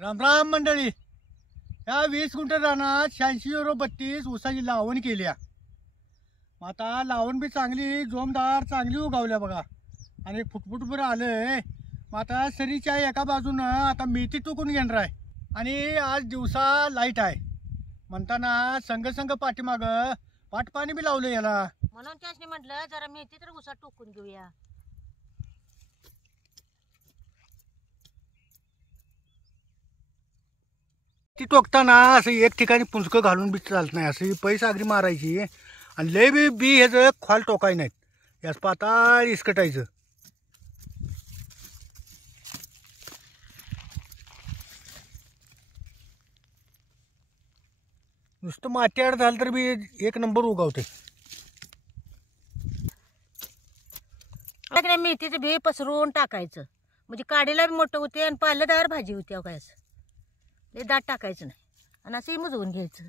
रामराम मंडळी. या 20 गुंठ रानात 86 ऊसाची लावण केल्या. मग आता लावण बी चांगली जोमदार चांगली उगावल्या बघा. आणि फुटफुटभर आलंय. मग आता सरीच्या एका बाजूनं आता मेथी टोकून घेणार आहे. आणि आज दिवसा लाईट आहे म्हणताना संग संग पाठीमाग पाणी बी लावलं याला. म्हणून त्याने म्हटलं जरा मेथी तर ऊसात टोकून घेऊया. ती टोकताना असं एक ठिकाणी पुंजकं घालून बी चालत नाही. अशी पैसागरी मारायची आणि लय बी ह्याचं खोल टोकाय नाहीत. याच पाताळ इसकटायचं. नुसतं मातीआड झालं तर बी एक नंबर उगावते. मेथीचं बी पसरून टाकायचं म्हणजे काढीला बी मोठं होते आणि पालदार भाजी होती. अवघायच लय दाट टाकायचं नाही आणि असंही मुजवून घ्यायचं.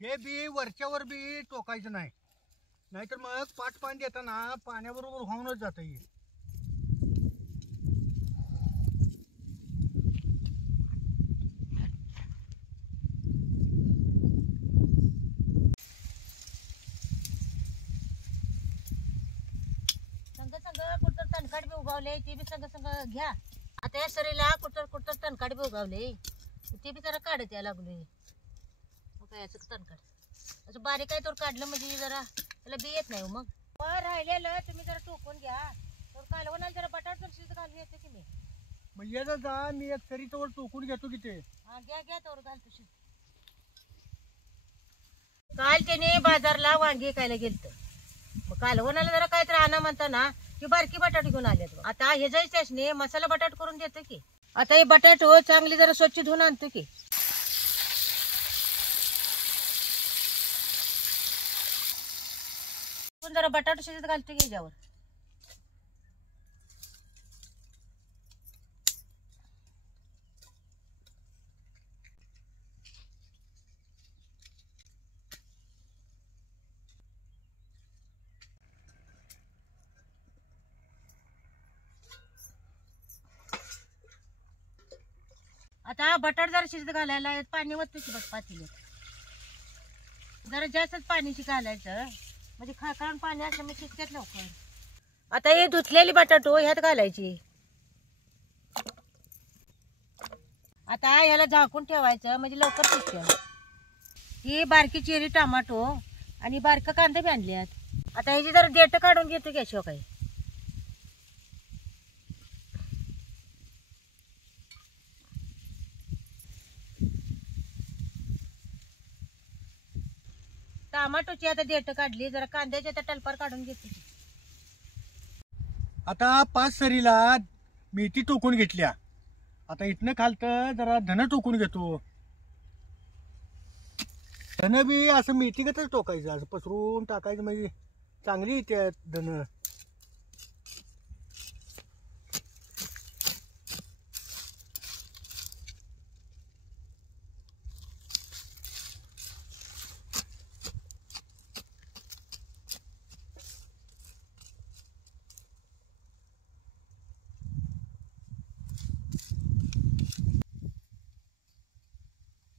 हे बी वरच्यावर बी टोकायचं नाही, नाहीतर मग पाणी देताना पाण्याबरोबर होऊनच जातं. हे संग संग कुठं तणकाड बी उगावले ते बी संग संग घ्या. आता या सरीला कुठं तणकाड बी उगावले ते बी जरा काढत यायला लागलोय. मग काय याचं तणकाड असं बारीक आहे तर काढलं म्हणजे जरा त्याला बी येत नाही. मग राहिलेलं तुम्ही जरा टोकून घ्या. तर कालवणाला जरा बटाट तर शिजत घालून येते की मी. मग येतं जा, मी एक सरीच्यावर टोकून घेतो की ते. हा घ्या तर घालतो शिज. काल त्याने बाजारला वांगी खायला गेलत. मग कालवणाला जरा काय तर आणा म्हणता ना की बारकी बटाट घेऊन आल्यात. आता हे जायच्याने मसाला बटाट करून देतो की. आता हे बटाटो चांगली जरा स्वच्छ धुवून आणतो की. जरा बटाटो शिजत घालतो की याच्यावर. आता बटाट जरा शिजत घालायला पाणी वरतो की बघ पातेल्यात. जरा जास्तच पाणी घालायचं म्हणजे खाकण पाणी असलं मग शिजतात लवकर. आता हे धुतलेली बटाटो ह्यात घालायची. आता याला झाकून ठेवायचं म्हणजे लवकर शिजतात. ही बारकी चेरी टमाटो आणि बारका कांदा बी आणल्यात. आता ह्याची जरा देठ काढून घेतो की अशी काही. टमाटोची आता देठ काढली. जरा कांद्याची आता टलपार काढून घेते. आता 5 सरीला मेथी टोकून घेतल्या. आता इथनं खालतं जरा धन टोकून घेतो. धन बी असं मेथीगतच टोकायचं, असं पसरून टाकायचं म्हणजे चांगली येते धन.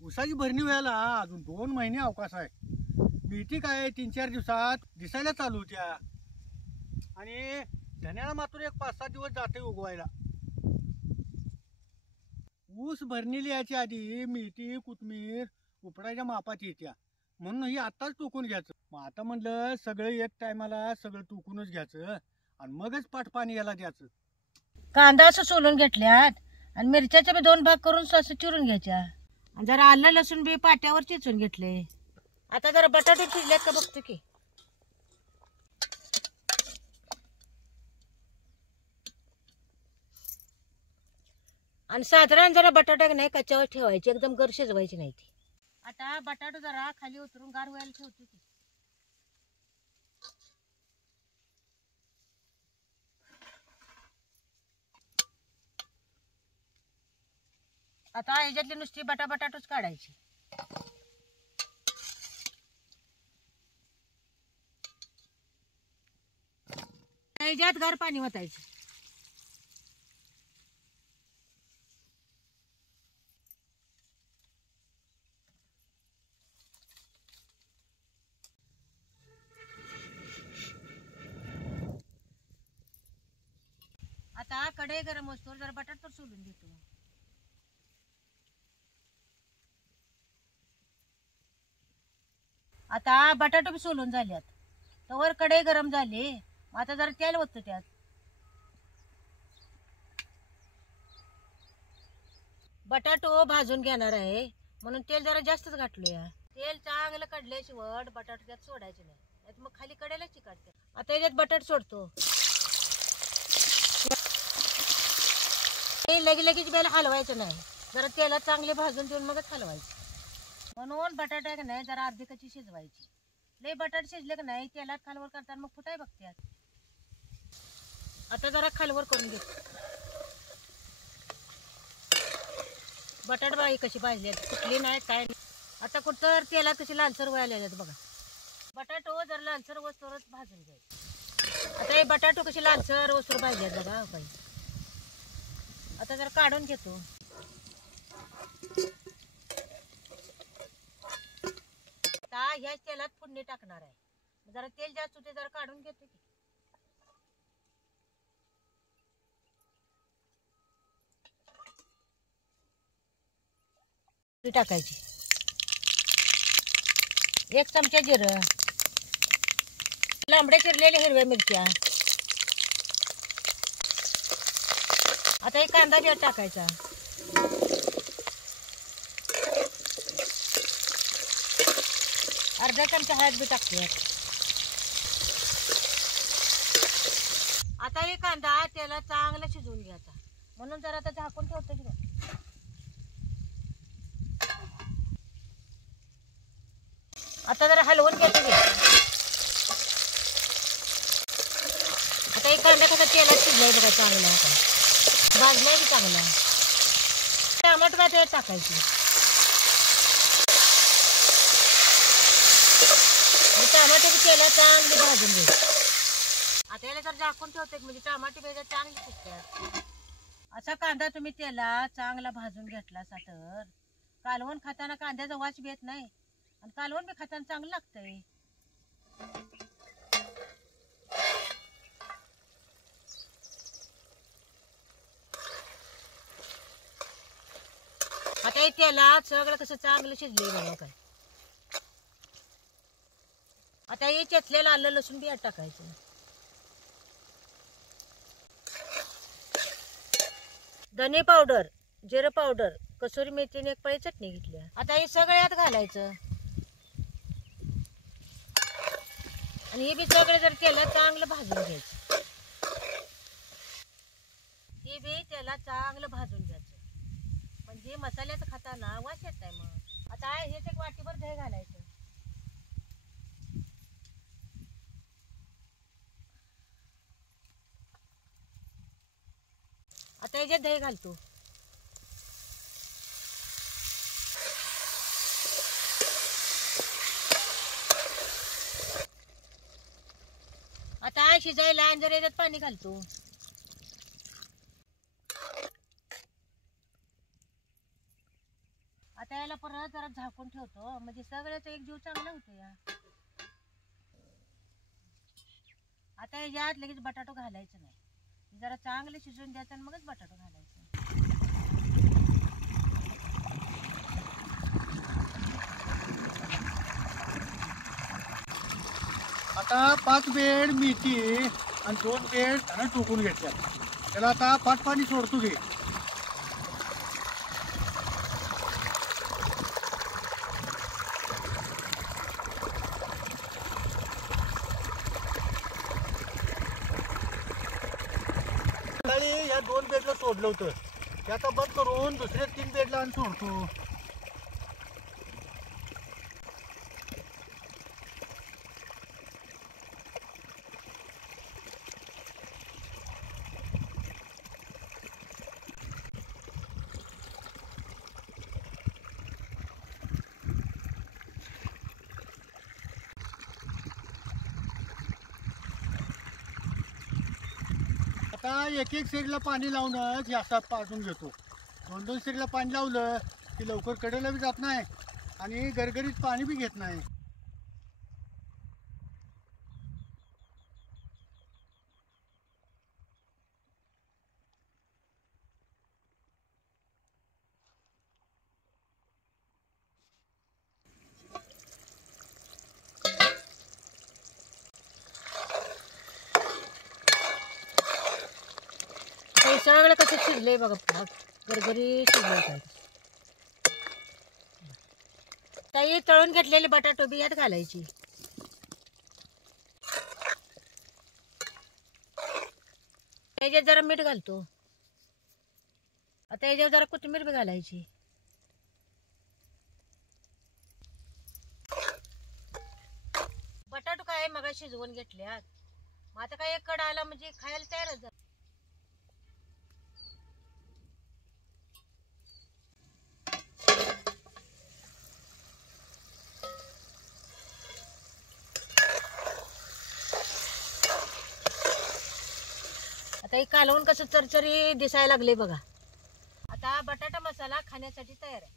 ऊसाची भरणी व्हायला अजून 2 महिने अवकाश आहे. मेथी काय 3-4 दिवसात दिसायला चालू होत्या. आणि धन्याला मात्र एक 5-7 दिवस जाते उगवायला. ऊस भरणीला यायच्या आधी मेथी कोथमीर उपडायच्या मापात येत्या, म्हणून ही आत्ताच टोकून घ्यायचं. मग आता म्हणलं सगळं एक टायमाला सगळं टोकूनच घ्यायचं आणि मगच पाणी याला द्यायचं. कांदा असं सोलून घेतल्यात आणि मिरच्याचे बी 2 भाग करून असं चिरून घ्यायच्या. आणि जरा आलं लसूण बी पाट्यावर चिचून घेतले. आता जरा बटाटे चिरल्यात का बघतो की. आणि साधारण जरा बटाटा नाही कच्च्यावर ठेवायची, एकदम गर शिजवायची नाही ती. आता बटाटा जरा खाली उतरून गार व्हायला ठेवतो की. आता ह्याच्यातली नुसती बटाटोच काढायची. ह्याच्यात गार पाणी ओतायचं. कढई गरम असतो जरा बटाट तर सोलून घेतो. आता बटाटो बी सोलून झाल्यात. तर कढई गरम झाली. आता जरा तेल ओततो त्यात. बटाटो भाजून घेणार आहे म्हणून तेल जरा जास्तच घातलूया. तेल चांगलं काढल्याशिवाय बटाटो त्यात सोडायचे नाही, नाहीतर मग खाली कडेला चिकाटते. आता याच्यात बटाट सोडतो. लगेच बेला हलवायचं नाही, जरा तेलात चांगले भाजून देऊन मगच हलवायचं. म्हणून बटाटा नाही जरा अर्धी कच्ची शिजवायची. लय बटाट शिजले का नाही तेलात खालवर करताना मग फुटाय बघतात. आता जरा खालवर करून घेतो. बटाट बाई कशी भाजली फुटली नाही काय नाही. आता कुठं तेलात कशी लालसर व्हायला लागल्यात बघा. बटाटो जर लालसर वस्तूवरच भाजून घ्यायचं. आता हे बटाटो कशी लालसर वस्तूवर भाजल्यात बघा बाई. आता जरा काढून घेतो. आता ह्याच तेलात फोडणी टाकणार आहे. जरा तेल जास्त होते जरा काढून घेतो की टाकायची. 1 चमचा जिरं, लांबड्या चिरलेल्या हिरव्या मिरच्या. आता एक कांदा त्यात टाकायचा. अर्धा चमचा हळद बी टाकते. आता हे कांदा त्याला चांगला शिजवून घ्यायचा म्हणून जरा आता झाकून ठेवतो की. आता जरा हलवून घेतो की. आता एक कांदा कसा तेलात शिजलाय बघा चांगला. भाजलाय की चांगला. टमाटर काय त्यात टाकायची. टमाटे बी तेलात चांगली भाजून घ्यायची. आता याला जर झाकून ठेवतो म्हणजे टमाटे बी चांगली शिजतात. असा कांदा तुम्ही तेलात चांगला भाजून घेतला तर कालवण खाताना कांद्याचा वास बी येत नाही आणि कालवण बी खाताना चांगलं लागतंय. आता हे तेलात सगळं कसं चांगलं शिजलंय बघा काय. आता हे चेचलेलं आलं लसूण बी यात टाकायचं. धने पावडर, जिरं पावडर, कसुरी मेथीने 1 पळी चटणी घेतली. आता हे सगळं यात घालायचं आणि हे बी सगळं जर तेलात चांगलं भाजून घ्यायचं. हे बी तेलात चांगलं भाजून घ्यायचं म्हणजे मसाल्याचं खाताना वास येत नाही. मग आता हेच 1 वाटीभर दही घालायचं. आता याच्यात दही घालतो. आता शिजायला आणि जर याच्यात पाणी घालतो. आता याला परत जरा झाकून ठेवतो म्हणजे सगळ्याचा एक जीव चांगला होतो या. आता याच्यात लगेच बटाटो घालायचं नाही, जरा चांगलं शिजवून द्यायचं आणि मगच बटाटो घालायचं. आता 5 बेड मेथी आणि 2 बेड धणे टोकून घेतल्यात. त्याला आता पाणी सोडतो घे. या 2 बेडला सोडलं होतं ते आता बंद करून दुसऱ्या 3 बेडला आणि सोडतो. आता 1 सीडला पाणी लावूनच जास्त पाजून घेतो. 2 सीडला पाणी लावलं की लवकर कडेला बी जात नाही आणि गरगरीत पाणी बी घेत नाही. सगळं कसं शिजलंय बघा, गरगरी शिजलंय काय. ताई तळून घेतलेली बटाटो बी यात घालायची. त्याच्यात जरा मीठ घालतो. आता याच्यावर जरा कोथिंबीर बी घालायची. बटाटो काय मग शिजवून घेतल्यात. मग आता काय एक कड आला म्हणजे खायला तयारच झालं. आता हे कालवून कसं चरचरी दिसायला लागले बघा. आता बटाटा मसाला खाण्यासाठी तयार आहे.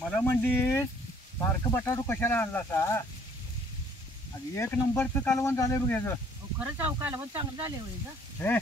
मला म्हणलीस बारकं बटाटो कशाला आणला सा? आणि एक नंबरचं कालवण झालंय बघ याचं. खरंच अहो कालवण चांगलं झाले होईल. हे